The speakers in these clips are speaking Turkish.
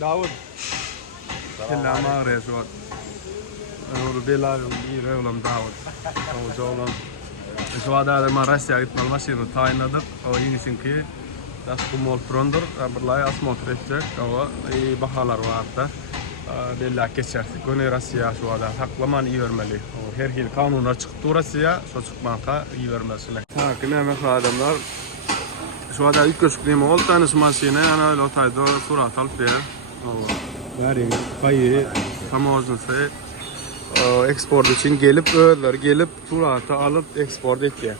Davud. Selam ağrıyor şu an. Onu belalım bir oğlum Davud. Oğlum. Şu anda ma Rossiya gitmeli maşını tayinladık. O yenisinki Daskumol Prondur. Birlay asmotr edecek. O iyi bahalar var da. Bella geçersek. Onu Rossiya şu anda taklaman iyi vermeli. Her yıl kanunlar çıktı Rossiya. Şu çıkmanka iyi vermesine. Takip emek adamlar. Şu anda ilk köşkliyim oldu tanışmasıyla. Yani öyle otayda surat alıp verir. Verin, kayı, tamoznusu eksport için gelip öğler gelip suratı alıp eksport etti.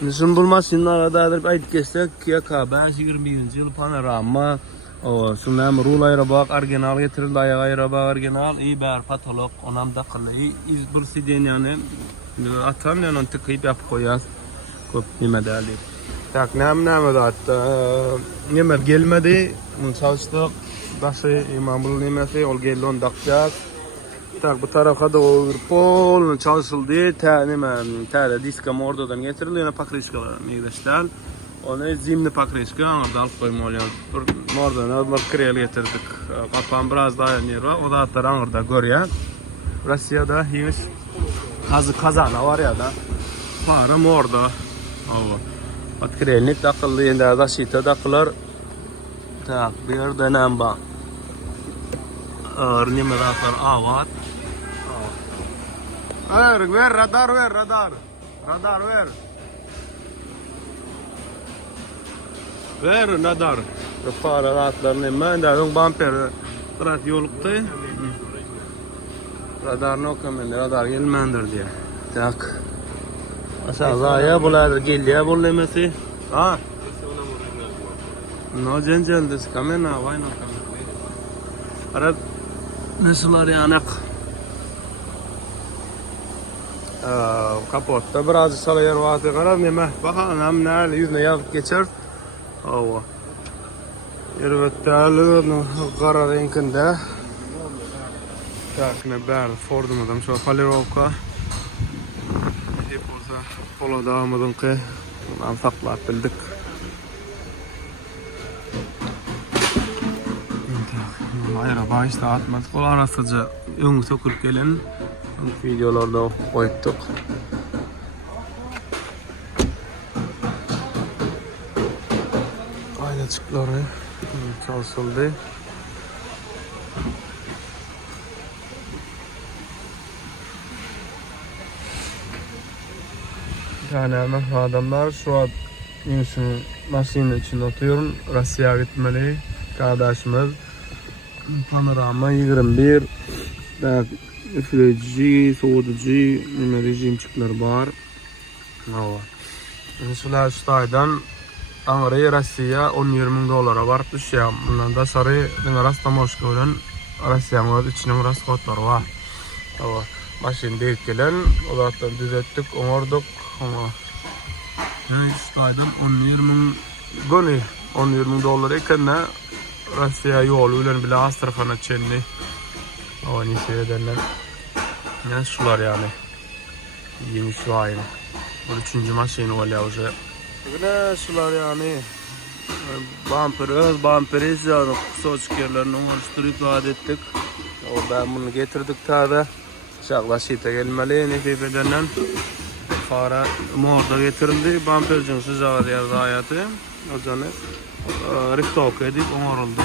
Bizim bu maşinlerde ayıp geçsek KK 521 yıl panorama şundan rulayra bak orijinal getirildi ayağıyra bak orijinal iyi bir patolog onam da kılı iz bursi den yani atam ne onu tıkayıp yapıp koyar köp nime derdi. Tak neme da hatta neme gelmedi çalıştık. Daşı İmamlı nimesi ol geldi on dakika. Tak bu tarafa da o pol çalışıldı. Tane diskam oradan getirildi. Yine pakrişkalar meyleşten. Onu zimni pakrişka orada alıp koymalı. Oradan bir krel getirdik. Kapan biraz daha nero. O da hatta orada görüyor. Rusya'da hiç kazana var ya da. Param orada. O. At krelnik takıldı. Yine da şita takılır. Tak bir dönem bak. Nimeratlar avat. Ver radar ver. Radar ver. Ver radar. Para ratlar nime da yung bumper rat yoluktu. Radar no kamen radar gelmendir diye. Tak. Aşağıya buladır geliyor bulemesi. Ha. No jenjeldes kamen ha vay no kamen. Arab nasıllar yanak? Kapotta biraz salıyor vaatı karar neme. Bakalım hem nerede yüzüne yakıp geçer. Hava. Yürüvetteli karar renkinde. Tak ne ber Ford'um adam şu Palirovka. Hep olsa polo dağımızın ki anfaklat bildik. Araba işte atmadık. O arasıca öngü sökülüp gelen videolarda koyduk. Aynaçıkları çalışıldı. Yani adamlar şu an maşinin içinde oturuyorum. Rusya'ya gitmeli. Kardeşimiz. Panorama 21 üfleyici, soğutucu rejimçikler var. Şular Xitaydan Ankara'ya Rossiya 10-20 dolara var düşüyor. Bundan da sarı rastamoşka bilen Rossiyanın içinin raskotları var. Maşin deyip gelen olardan düzelttik, oňorduk. Xitaydan 10-20 dolara ekenne Rossiya yolu bilen bile Astrakhana çenli. O nisi edenler. Yani şular yani. Yeni şu ayın. Bu üçüncü maşini oluyor уже. Bugün şular yani. Bumperiz yani. Kısa yerlerini oluşturup vaat ettik. Ben bunu getirdik tabi. Şaklaşıyla gelmeli. Nefif edenler. Fara morda getirildi. Bumpercin sıcağı diye hayatı. O canı. Riftok edip onarıldı.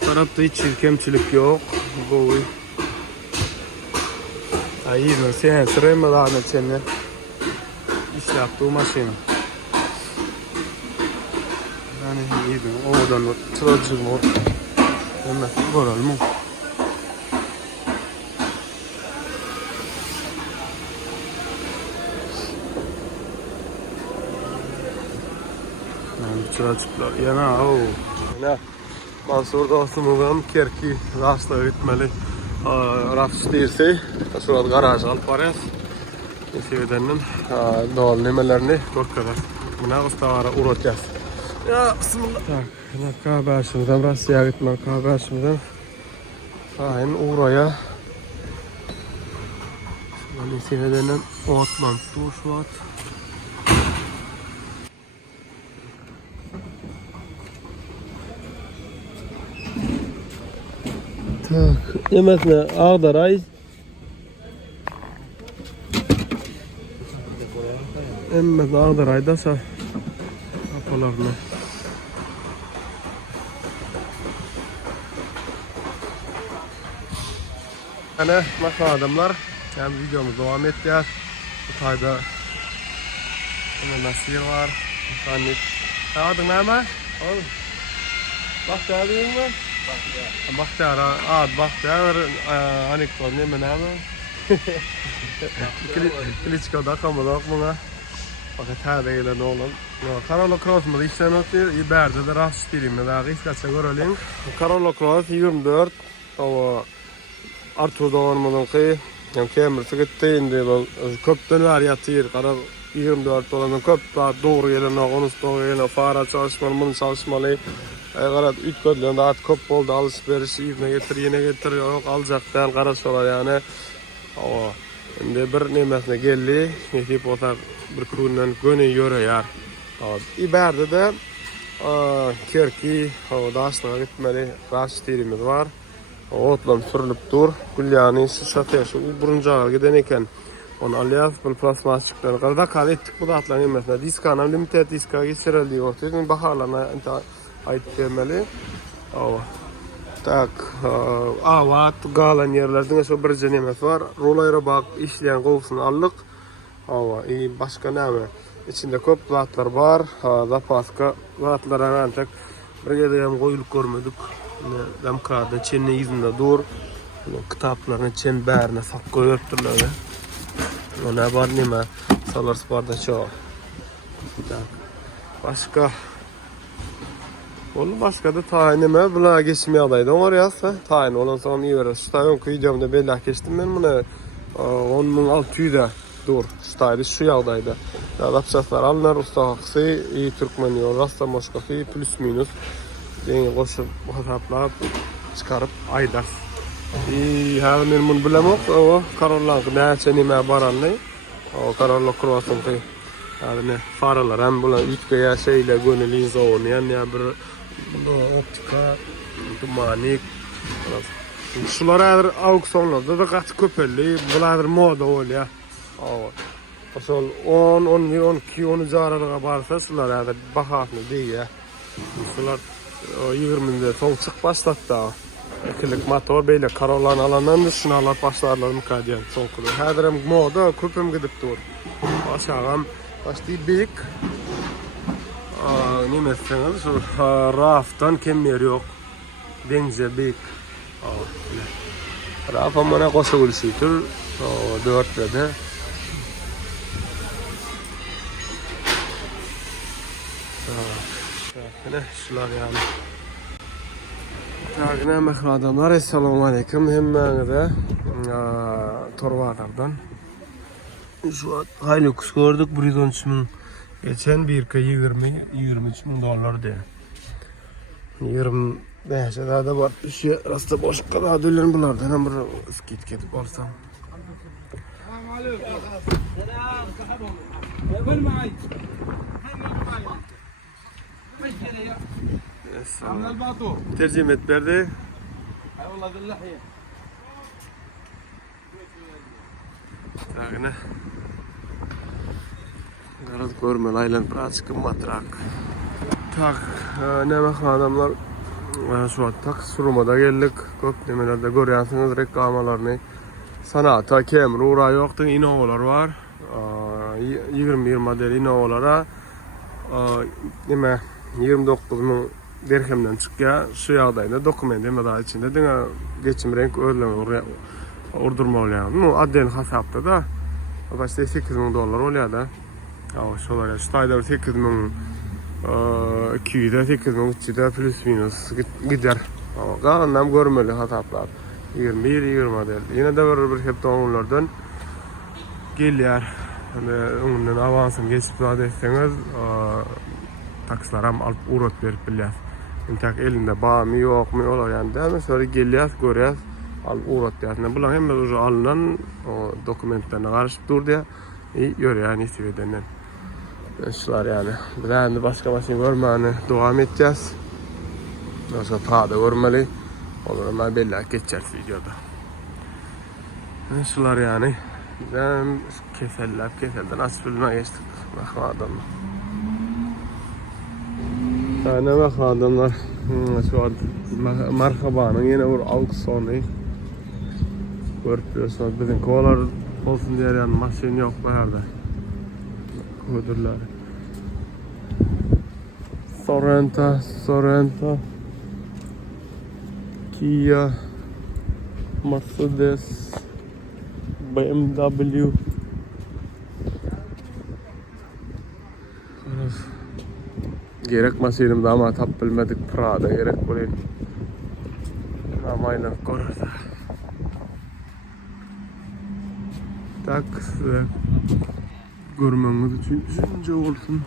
Bu tarafta hiç çirkemçilik yok. Govi. İyi mi? Sen sırayma daha ne çene? İş yaptığı maşını. Yani iyi mi? Oradan tıracım o. Hemen varalım mı? Çıracıklar yana o. Yana Mansur dostumuzun kerki rastla gitmeli. Rastış değilse şurada garaj alıp varız. Seviyedenin doğal nemelerini dört kadar. Buna ustavara uğratacağız. Ya bismillah. Tak, kahveşimizden Rusya'ya gitmek kahveşimizden. Aynı uğraya. Seviyedenin otlan tuş var. Tak, emasmi Ağdaray. Emas Ağdarayda sa apalarını. Yani bakın adamlar, yani videomuz devam etti ya. Bu tayda Nasir var, Musanit. Adın ne ama? Oğlum. Bahtiyar değil mi? Bahtiyar. Bahtiyar. Anekdot ne mi ne mi? Klitschko'da kamalı buna. Fakat her değerli ne olan. Karolo Kroos mu işten ötüyor. İber'de de rast dilimi daha iskaça görelim. Karolo Kroos 24. O Artur Doğan'ın ki yani kemirsi gitti indi köpten var yatır karar 24 olanın köp daha doğru yerine konus doğru yerine fara çalışmalı bunu çalışmalı karar 3 kodlarında at köp oldu alışveriş yine getir yok alacaktan karar sorar yani o şimdi bir nemesine geldi neyse olsa bir kurundan gönü yürü yar İber'de de Kerki daşlığa gitmeli raş tirimiz var. Otlan sürülüp dur. Gülyani şu şataya şu buruncağa giden eken onu alyaf bu plasmas çıktı. Kadar kan ettik bu da atlan mesela diskan limited diska geçirildi ortadan baharlarına ait demeli. Tak avat galan yerlerden şu bir cenemet var. Rolayra bak işleyen kovsunu aldık. Başka ne mi? İçinde köp zatlar var. Zapaska zatlara ancak bir yerde hem koyulup görmedik. Demokrada Çin'in izinde dur. Kitaplarını Çin bärine sak koyurtturlar. Ona var nima? Solar Sport'da çok. Başka onun başka da tayinime buna geçmeye adaydı. Onlar yazsa tayin olan sonra iyi verir. Şu tayin videomda belli geçtim ben bunu 10.600'de dur. Şu tayin şu yağdaydı. Adaptaslar alınır. Ustaqsı iyi Türkmen yol. Rasta moşkası plus minus. Denge koşup hesaplayıp çıkarıp aydar. Her ben bunu bilemem. O kararlar neçe nime baranlı. O kararlar Kroos'un ki yani faralar hem bunlar ütkaya şeyle gönüllü oynayan ya bir optika, dumanik. Şular eğer auksiyonlarda da kaç köpelli, bunlar moda oluyor. Asıl 10, 11, 12, 13 aralığa varsa şular eğer bahasını değil ya. Şular 20'de son çık başlattı. Ekilik motor böyle karolan alandan da şunalar başlarlar mükadiyen son kulu. Her yerim moda köpüm gidip dur. Aşağım başlayıp büyük. Ne mesela şu raftan kemer yok. Denize büyük. Raf amana koşu gülüşüdür. 4'de. Ne şular yani. Takine mehru adamlar. Esselamu aleyküm. Hemmenize Torvalardan. Şu an Hilux gördük. 113.000 geçen bir kı 23.000 dolar diye. 25 da var. Şu rasta boş kadar dölerim bunlardan hem bir skit ketip alsam. Tercüme et verdi. Takine. Garad görmel aylan praçkı matrak. Tak ne bak adamlar şu an tak surumada geldik. Köp nemelerde görüyorsunuz reklamalarını. Sanata kemer uğra yoktu. Innovalar var. 21 model Innovalara 29.000 dirhemden çıkıyor. Şu yağdaydı dokumentim daha içinde de geçim renk örleme ordurma oluyor. Bu adden hesapta da başta 8.000 dolar oluyor da. Şolar ya ştayda 8.000 200'de 8.300'de plus minus gider. Qalandan görmeli hesaplar. 21 model. Yine de bir hep onlardan geliyor. Ondan avansın geçip daha etseniz takslar ham alıp uğrat verip bilyaz. İntak elinde bağ mı yok mu olar yani değil mi? Sonra geliyoruz, görüyoruz, alıp uğrat diyorsun. Bunlar hem de alınan dokumentlerine karışıp dur diye görüyor yani istifadenden. Şular yani. Bir de başka maşin görmeyeni devam edeceğiz. Nasıl tadı görmeli. Olur ama belli geçer videoda. Şular yani. Ben kefelden asfaltına geçtik. Bakın adamlar. Tane bakın adamlar. Şu an markabanın yine bir auksiyonu. Görüyorsunuz bizim kovalar olsun diye yani maşin yok bu yerde. Kodurlar. Sorento, Kia, Mercedes, BMW. Gerek maşinimde ama tap bilmedik Prada gerek buraya. Amayla korurdu. Tak görmeniz için düşünce olsun.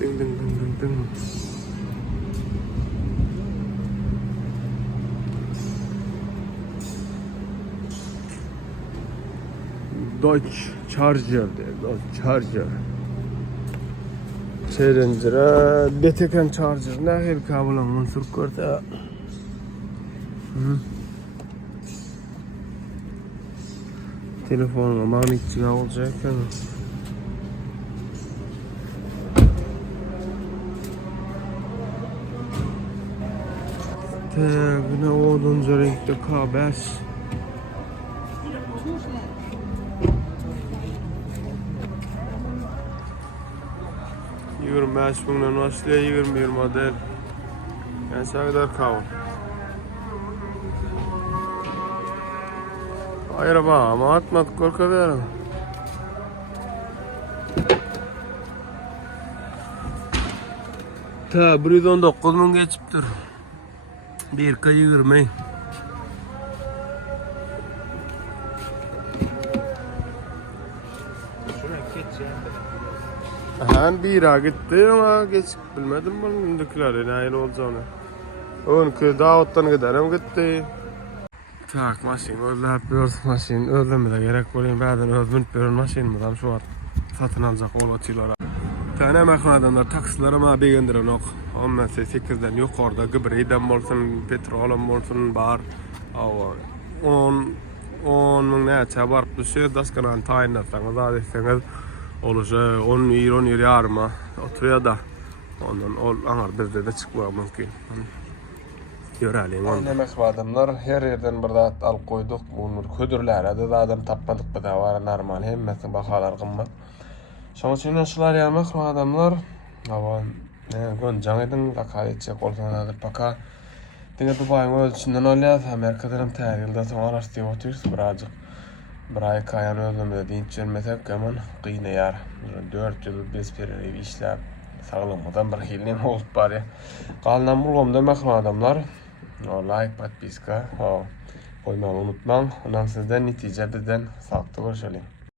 Ding ding ding ding ding. Dodge Charger diye, Dodge Charger. Challenger'a beteken Charger ne her kablolan mansur kurta. Telefonuma magnetikçi olacak yani. Yine 10. renkte K5. $25.000'dan başlıyor 21 model. Yani kadar kavun. Hayır ama atmadık korkuyorum. Ta 119.000 geçiptir. 1K 20. Han bir ay gitti ama geç bilmedim bunundakiler ne ayrı olacağını. Onunki Davut'tan giderim gitti. Tak maşin öyle yapıyoruz maşin öyle mi de gerek olayım bazen özgün bir maşin mi şu var satın alacak oğlatilara. Tane makine adamlar taksiler ama beğendiren ok. 18'den yukarıda gübreyden olsun petrolüm olsun bar. 10 ming ne çabarıp düşüyor daskanan tayinlatsanız adetseniz oluşa 10 euro yarıma oturuyor da ondan anar bizde de çıkmıyor mümkün. Görelim onu. Demek adamlar her yerden bir zat al koyduk. Bunu ködürlerde de adam tapmadık bu da var normal hemmesi bakalar kımmat. Şoň üçin şular ýamak adamlar awa gonjaň edin takar etjek bolsaňyz paka diňe Dubaýyň ölçünden alýar Amerikadan täýilde soňra araşdyryp oturýar birazjyk. Bir ay kayan özlemde diňç vermesek hemen gynýar. 4 ýyl 5 periodu işläp sağlamydan bir hilnem bolup barýar. Galan bulgam demek adamlar. Like, podpiska, koymagy unutmaň. Ondan sizden netije bizden sağlıkly görüşelim.